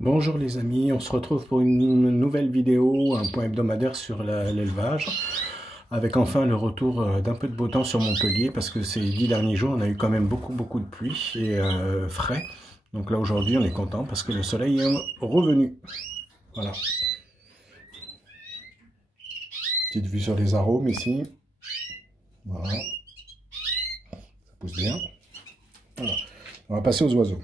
Bonjour les amis, on se retrouve pour une nouvelle vidéo, un point hebdomadaire sur l'élevage, avec enfin le retour d'un peu de beau temps sur Montpellier, parce que ces 10 derniers jours on a eu quand même beaucoup de pluie et frais. Donc là aujourd'hui on est content parce que le soleil est revenu. Voilà. Petite vue sur les arômes ici. Voilà. Ça pousse bien. Voilà. On va passer aux oiseaux.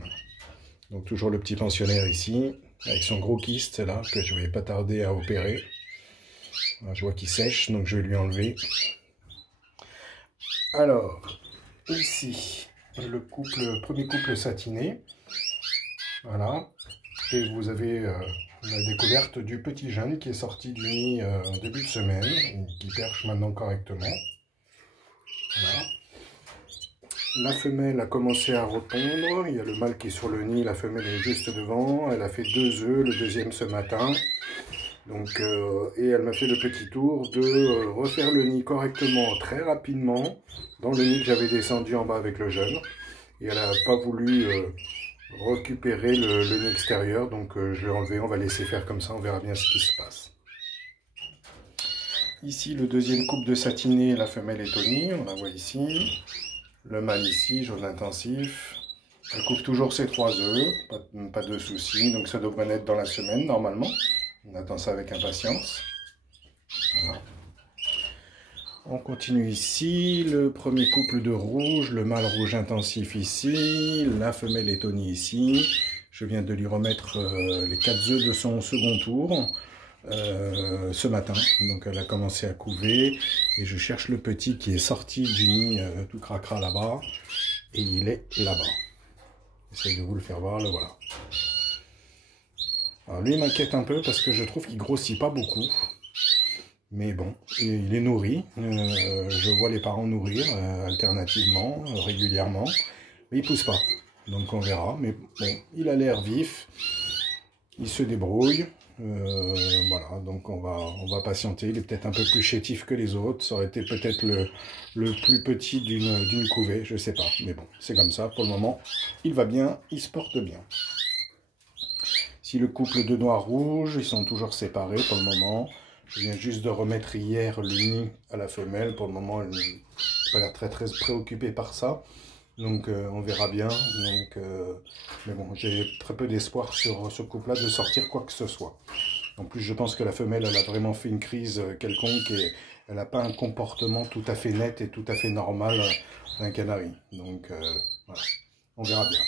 Donc toujours le petit pensionnaire ici, avec son gros kyste là, que je vais pas tarder à opérer. Voilà, je vois qu'il sèche, donc je vais lui enlever. Alors, ici, le premier couple satiné. Voilà. Et vous avez la découverte du petit jeune qui est sorti du nid en début de semaine, qui perche maintenant correctement. Voilà. La femelle a commencé à répondre, il y a le mâle qui est sur le nid, la femelle est juste devant, elle a fait 2 œufs, le deuxième ce matin. Donc, et elle m'a fait le petit tour de refaire le nid correctement, très rapidement, dans le nid que j'avais descendu en bas avec le jeune. Et elle n'a pas voulu récupérer le nid extérieur, donc je l'ai enlevé, on va laisser faire comme ça, on verra bien ce qui se passe. Ici, le deuxième couple de satiné, la femelle est au nid, on la voit ici. Le mâle ici, jaune intensif. Elle couve toujours ses 3 œufs, pas de soucis, donc ça devrait naître dans la semaine normalement. On attend ça avec impatience. Voilà. On continue ici, le premier couple de rouge, le mâle rouge intensif ici, la femelle est au nid ici. Je viens de lui remettre les 4 œufs de son second tour. Ce matin, donc elle a commencé à couver et je cherche le petit qui est sorti du nid tout cracra là-bas et il est là-bas. J'essaie de vous le faire voir, le voilà. Alors lui il m'inquiète un peu parce que je trouve qu'il grossit pas beaucoup, mais bon, il est nourri. Je vois les parents nourrir alternativement, régulièrement, mais il pousse pas, donc on verra. Mais bon, il a l'air vif, il se débrouille. Voilà, donc on va patienter. Il est peut-être un peu plus chétif que les autres. Ça aurait été peut-être le plus petit d'une couvée, je sais pas. Mais bon, c'est comme ça. Pour le moment, il va bien, il se porte bien. Si le couple de noir-rouge, ils sont toujours séparés pour le moment. Je viens juste de remettre hier le nid à la femelle. Pour le moment, elle n'a pas l'air très préoccupée par ça. Donc on verra bien. Donc, mais bon, j'ai très peu d'espoir sur ce couple-là de sortir quoi que ce soit. En plus, je pense que la femelle, elle a vraiment fait une crise quelconque et elle n'a pas un comportement tout à fait net et tout à fait normal d'un canari. Donc voilà, on verra bien.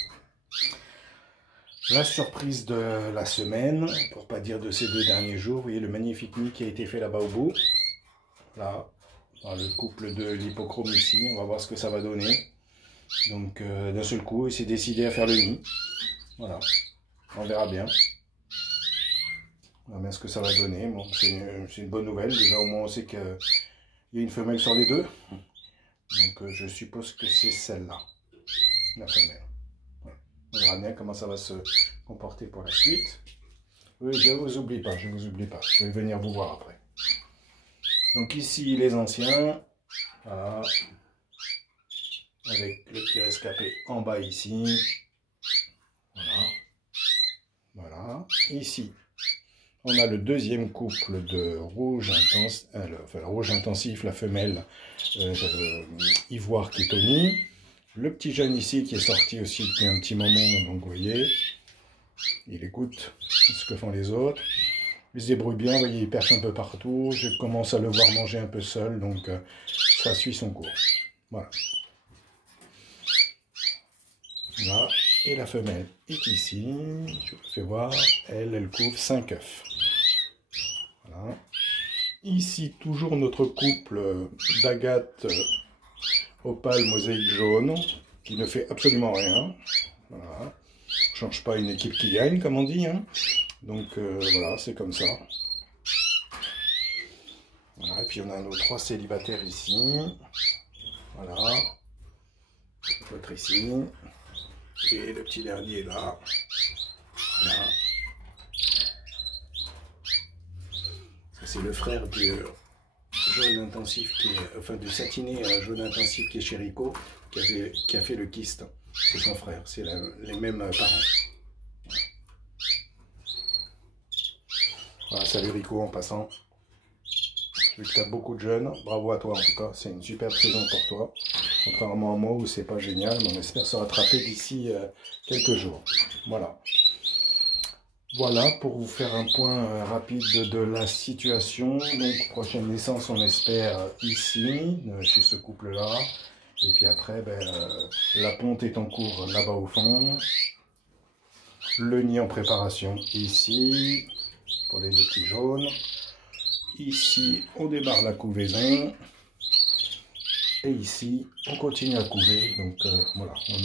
La surprise de la semaine, pour pas dire de ces 2 derniers jours, vous voyez le magnifique nid qui a été fait là-bas au bout. Là, le couple de l'hippochrome ici, on va voir ce que ça va donner. Donc d'un seul coup, il s'est décidé à faire le nid. Voilà, on verra bien. On verra bien ce que ça va donner. Bon, c'est une bonne nouvelle. Déjà, au moins, on sait qu'il y a une femelle sur les 2. Donc je suppose que c'est celle-là, la femelle. Voilà. On verra bien comment ça va se comporter pour la suite. Oui, je ne vous oublie pas, je ne vous oublie pas. Je vais venir vous voir après. Donc ici, les anciens. Voilà. Avec le petit rescapé en bas ici. Voilà. Voilà. Ici, on a le deuxième couple de rouge intense, enfin, le rouge intensif, la femelle ivoire qui est au nid. Le petit jeune ici qui est sorti aussi depuis un petit moment, donc vous voyez, il écoute ce que font les autres. Il se débrouille bien, vous voyez, il perche un peu partout. Je commence à le voir manger un peu seul, donc ça suit son cours. Voilà. Là, et la femelle est ici, je vous fais voir, elle couvre 5 œufs. Voilà. Ici, toujours notre couple d'agate opale mosaïque jaune, qui ne fait absolument rien. Voilà. On ne change pas une équipe qui gagne, comme on dit. Hein. Donc voilà, c'est comme ça. Voilà, et puis on a nos 3 célibataires ici. Voilà. L'autre ici. Et le petit dernier là. Voilà. C'est le frère du jaune intensif qui est, enfin du satiné jaune intensif qui est chez Rico, qui a fait le kyste. C'est son frère, c'est les mêmes parents. Voilà. Enfin, salut Rico en passant. Vu que tu as beaucoup de jeunes, bravo à toi en tout cas, c'est une superbe saison pour toi. Contrairement à moi où c'est pas génial, mais on espère se rattraper d'ici quelques jours. Voilà. Voilà pour vous faire un point rapide de la situation. Donc prochaine naissance on espère ici, chez ce couple-là. Et puis après, la ponte est en cours là-bas au fond. Le nid en préparation ici, pour les deux petits jaunes. Ici, on démarre la couvaison. Et ici, on continue à couver. Donc voilà, on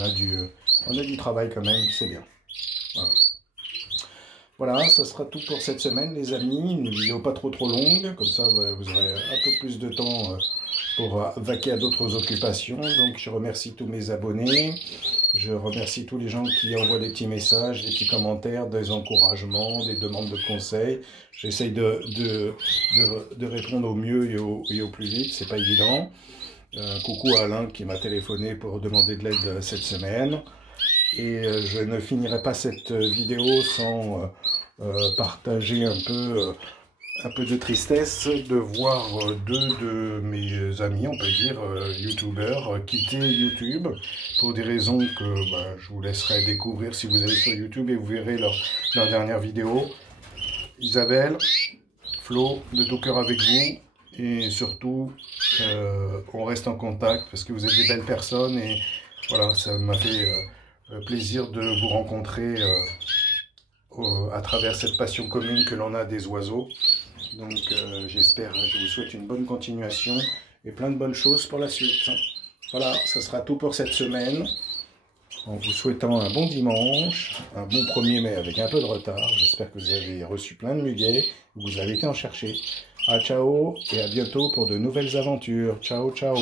a du travail quand même, c'est bien. Voilà. Voilà, ça sera tout pour cette semaine, les amis. Une vidéo pas trop longue, comme ça vous aurez un peu plus de temps pour vaquer à d'autres occupations. Donc je remercie tous mes abonnés. Je remercie tous les gens qui envoient des petits messages, des petits commentaires, des encouragements, des demandes de conseils. J'essaye de répondre au mieux et au plus vite, c'est pas évident. Coucou à Alain qui m'a téléphoné pour demander de l'aide cette semaine. Et je ne finirai pas cette vidéo sans partager un peu de tristesse de voir deux de mes amis, on peut dire, youtubeurs, quitter YouTube pour des raisons que je vous laisserai découvrir si vous allez sur YouTube et vous verrez leur dernière vidéo. Isabelle, Flo, de tout cœur avec vous et surtout on reste en contact parce que vous êtes des belles personnes et voilà, ça m'a fait plaisir de vous rencontrer à travers cette passion commune que l'on a des oiseaux. Donc j'espère, je vous souhaite une bonne continuation et plein de bonnes choses pour la suite. Voilà, ça sera tout pour cette semaine. En vous souhaitant un bon dimanche, un bon 1er mai avec un peu de retard. J'espère que vous avez reçu plein de muguets, que vous avez été en chercher. À ciao et à bientôt pour de nouvelles aventures. Ciao, ciao.